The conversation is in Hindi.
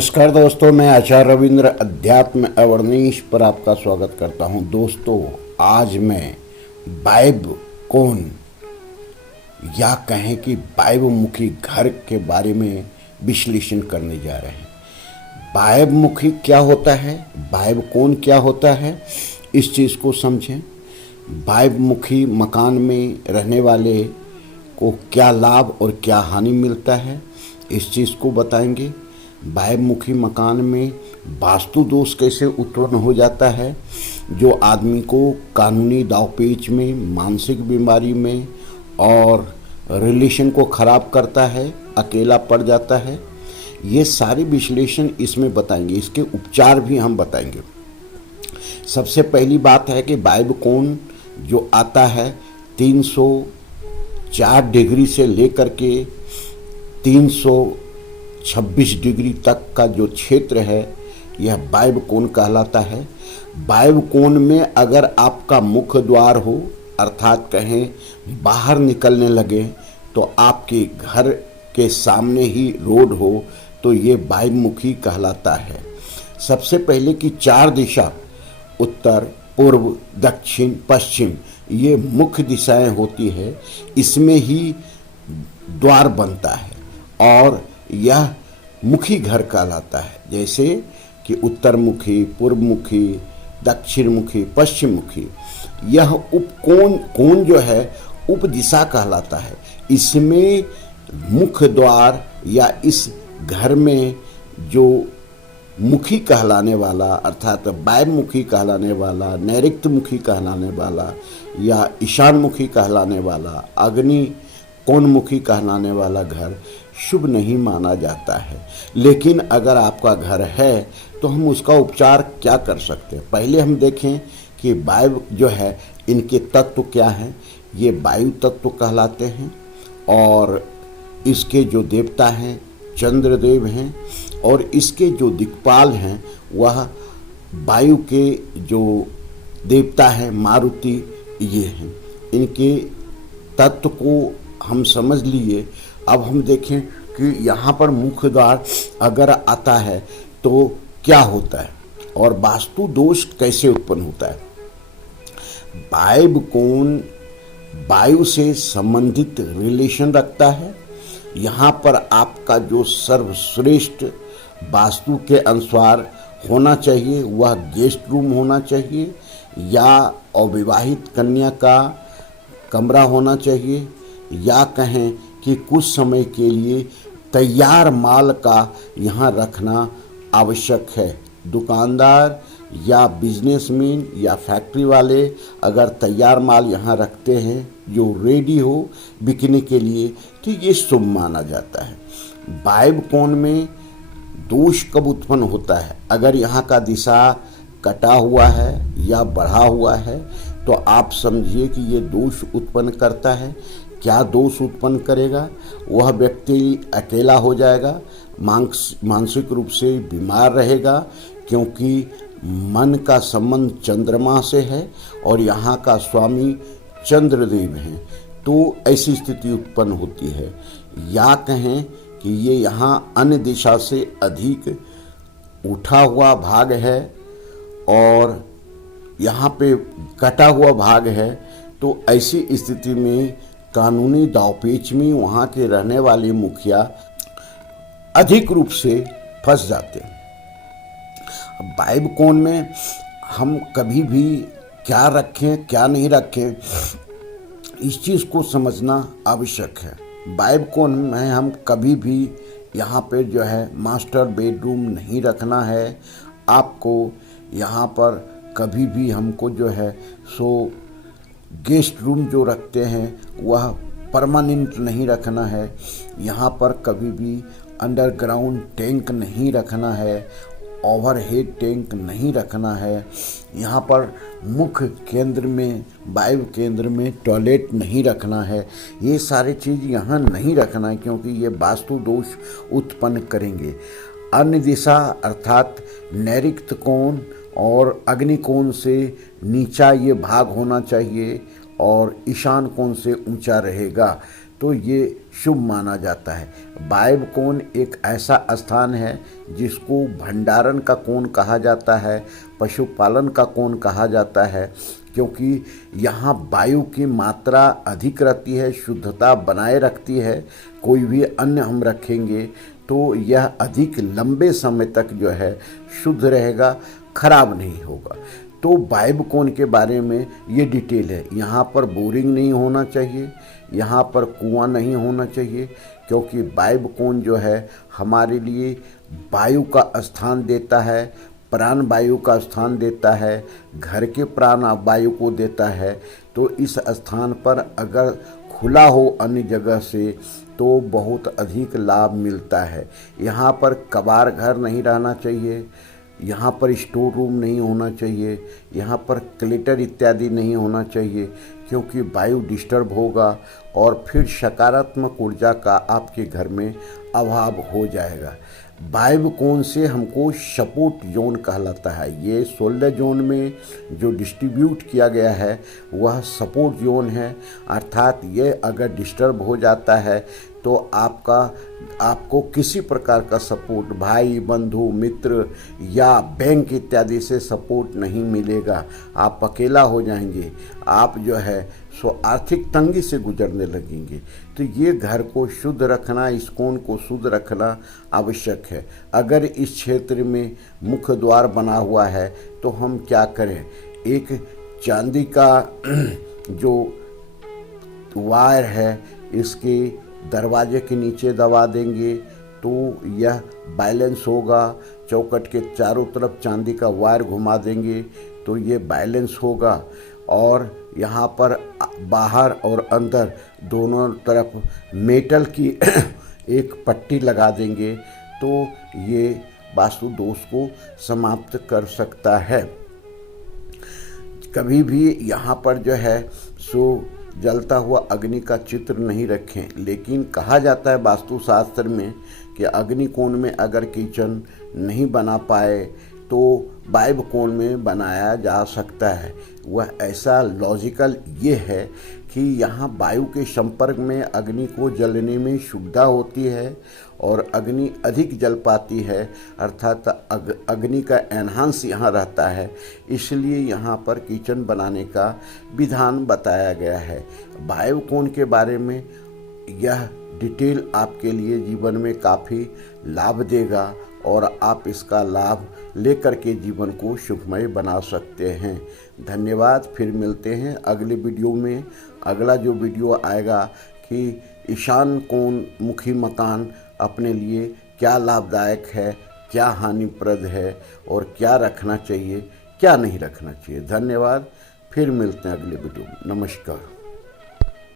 नमस्कार दोस्तों, मैं आचार्य रविंद्र अध्यात्म अवर्णीश पर आपका स्वागत करता हूं। दोस्तों, आज मैं वायव्य कोण या कहें कि वायव्यमुखी घर के बारे में विश्लेषण करने जा रहे हैं। वायव्यमुखी क्या होता है, वायव्य कोण क्या होता है, इस चीज़ को समझें। वायव्यमुखी मकान में रहने वाले को क्या लाभ और क्या हानि मिलता है, इस चीज़ को बताएंगे। वायव्यमुखी मकान में वास्तु दोष कैसे उत्पन्न हो जाता है, जो आदमी को कानूनी दावपेच में, मानसिक बीमारी में और रिलेशन को ख़राब करता है, अकेला पड़ जाता है। ये सारे विश्लेषण इसमें बताएंगे, इसके उपचार भी हम बताएंगे। सबसे पहली बात है कि वायव्य कोण जो आता है 304 डिग्री से लेकर के 326 डिग्री तक का जो क्षेत्र है, यह वायव्य कोण कहलाता है। वायव्य कोण में अगर आपका मुख्य द्वार हो, अर्थात कहें बाहर निकलने लगे तो आपके घर के सामने ही रोड हो, तो ये वायव्यमुखी कहलाता है। सबसे पहले की 4 दिशा, उत्तर, पूर्व, दक्षिण, पश्चिम, ये मुख्य दिशाएं होती है। इसमें ही द्वार बनता है और यह मुखी घर कहलाता है। जैसे कि उत्तरमुखी, पूर्वमुखी, दक्षिणमुखी, पश्चिममुखी। यह कोण जो है उप दिशा कहलाता है। इसमें मुख्य द्वार या इस घर में जो मुखी कहलाने वाला, अर्थात वायव्यमुखी कहलाने वाला, नैऋत्यमुखी कहलाने वाला या ईशानमुखी कहलाने वाला, अग्नि कोणमुखी कहलाने वाला घर शुभ नहीं माना जाता है। लेकिन अगर आपका घर है तो हम उसका उपचार क्या कर सकते हैं। पहले हम देखें कि वायु जो है, इनके तत्व क्या हैं। ये वायु तत्व कहलाते हैं और इसके जो देवता हैं चंद्रदेव हैं और इसके जो दिक्पाल हैं वह वायु के जो देवता हैं मारुति, ये हैं। इनके तत्व को हम समझ लिए। अब हम देखें कि यहाँ पर मुख्य द्वार अगर आता है तो क्या होता है और वास्तु दोष कैसे उत्पन्न होता है। वायव्य कोण वायु से संबंधित रिलेशन रखता है। यहाँ पर आपका जो सर्वश्रेष्ठ वास्तु के अनुसार होना चाहिए वह गेस्ट रूम होना चाहिए या अविवाहित कन्या का कमरा होना चाहिए, या कहें कि कुछ समय के लिए तैयार माल का यहाँ रखना आवश्यक है। दुकानदार या बिजनेसमैन या फैक्ट्री वाले अगर तैयार माल यहाँ रखते हैं जो रेडी हो बिकने के लिए, तो ये शुभ माना जाता है। वायव्य कोण में दोष कब उत्पन्न होता है, अगर यहाँ का दिशा कटा हुआ है या बढ़ा हुआ है तो आप समझिए कि ये दोष उत्पन्न करता है। क्या दोष उत्पन्न करेगा, वह व्यक्ति अकेला हो जाएगा, मानसिक रूप से बीमार रहेगा, क्योंकि मन का संबंध चंद्रमा से है और यहाँ का स्वामी चंद्रदेव हैं। तो ऐसी स्थिति उत्पन्न होती है। या कहें कि ये यहाँ अन्य दिशा से अधिक उठा हुआ भाग है और यहाँ पे कटा हुआ भाग है, तो ऐसी स्थिति में कानूनी दावपेच में वहाँ के रहने वाले मुखिया अधिक रूप से फंस जाते हैं। वायव्य कोण में हम कभी भी क्या रखें क्या नहीं रखें, इस चीज़ को समझना आवश्यक है। वायव्य कोण में हम कभी भी यहाँ पे जो है मास्टर बेडरूम नहीं रखना है। आपको यहाँ पर कभी भी हमको जो है सो गेस्ट रूम जो रखते हैं वह परमानेंट नहीं रखना है। यहाँ पर कभी भी अंडरग्राउंड टैंक नहीं रखना है, ओवरहेड टैंक नहीं रखना है। यहाँ पर मुख्य केंद्र में, वायव्य केंद्र में टॉयलेट नहीं रखना है। ये सारी चीज़ यहाँ नहीं रखना है क्योंकि ये वास्तु दोष उत्पन्न करेंगे। अन्य दिशा अर्थात नैऋत्य कोण और अग्नि कोण से नीचा ये भाग होना चाहिए और ईशान कोण से ऊंचा रहेगा। तो ये शुभ माना जाता है। वायव्य कोण एक ऐसा स्थान है जिसको भंडारण का कोण कहा जाता है, पशुपालन का कोण कहा जाता है, क्योंकि यहाँ वायु की मात्रा अधिक रहती है, शुद्धता बनाए रखती है। कोई भी अन्न हम रखेंगे तो यह अधिक लंबे समय तक जो है शुद्ध रहेगा, खराब नहीं होगा। तो वायव्य कोण के बारे में ये डिटेल है। यहाँ पर बोरिंग नहीं होना चाहिए, यहाँ पर कुआं नहीं होना चाहिए, क्योंकि वायव्य कोण जो है हमारे लिए वायु का स्थान देता है, प्राण वायु का स्थान देता है, घर के प्राण वायु को देता है। तो इस स्थान पर अगर खुला हो अन्य जगह से तो बहुत अधिक लाभ मिलता है। यहाँ पर कबाड़ घर नहीं रहना चाहिए, यहाँ पर स्टोर रूम नहीं होना चाहिए, यहाँ पर क्लटर इत्यादि नहीं होना चाहिए, क्योंकि वायु डिस्टर्ब होगा और फिर सकारात्मक ऊर्जा का आपके घर में अभाव हो जाएगा। वायव्य कोण से हमको सपोर्ट जोन कहलाता है। ये 16 जोन में जो डिस्ट्रीब्यूट किया गया है वह सपोर्ट जोन है, अर्थात ये अगर डिस्टर्ब हो जाता है तो आपको किसी प्रकार का सपोर्ट भाई बंधु मित्र या बैंक इत्यादि से सपोर्ट नहीं मिलेगा। आप अकेला हो जाएंगे, आप जो है सो आर्थिक तंगी से गुजरने लगेंगे। तो ये घर को शुद्ध रखना, इस कोण को शुद्ध रखना आवश्यक है। अगर इस क्षेत्र में मुख्य द्वार बना हुआ है तो हम क्या करें, एक चांदी का जो वायर है इसके दरवाजे के नीचे दबा देंगे तो यह बैलेंस होगा। चौखट के चारों तरफ चांदी का वायर घुमा देंगे तो ये बैलेंस होगा। और यहाँ पर बाहर और अंदर दोनों तरफ मेटल की एक पट्टी लगा देंगे तो ये वास्तु दोष को समाप्त कर सकता है। कभी भी यहाँ पर जो है सो जलता हुआ अग्नि का चित्र नहीं रखें, लेकिन कहा जाता है वास्तुशास्त्र में कि अग्नि कोण में अगर किचन नहीं बना पाए तो वायव्य कोण में बनाया जा सकता है। वह ऐसा लॉजिकल ये है कि यहाँ वायु के संपर्क में अग्नि को जलने में सुविधा होती है और अग्नि अधिक जल पाती है, अर्थात अग्नि का एनहांस यहाँ रहता है। इसलिए यहाँ पर किचन बनाने का विधान बताया गया है। वायु कोण के बारे में यह डिटेल आपके लिए जीवन में काफ़ी लाभ देगा और आप इसका लाभ लेकर के जीवन को सुखमय बना सकते हैं। धन्यवाद। फिर मिलते हैं अगले वीडियो में। अगला जो वीडियो आएगा कि ईशान कोण मुखी मकान अपने लिए क्या लाभदायक है, क्या हानिप्रद है और क्या रखना चाहिए, क्या नहीं रखना चाहिए। धन्यवाद। फिर मिलते हैं अगले वीडियो में। नमस्कार।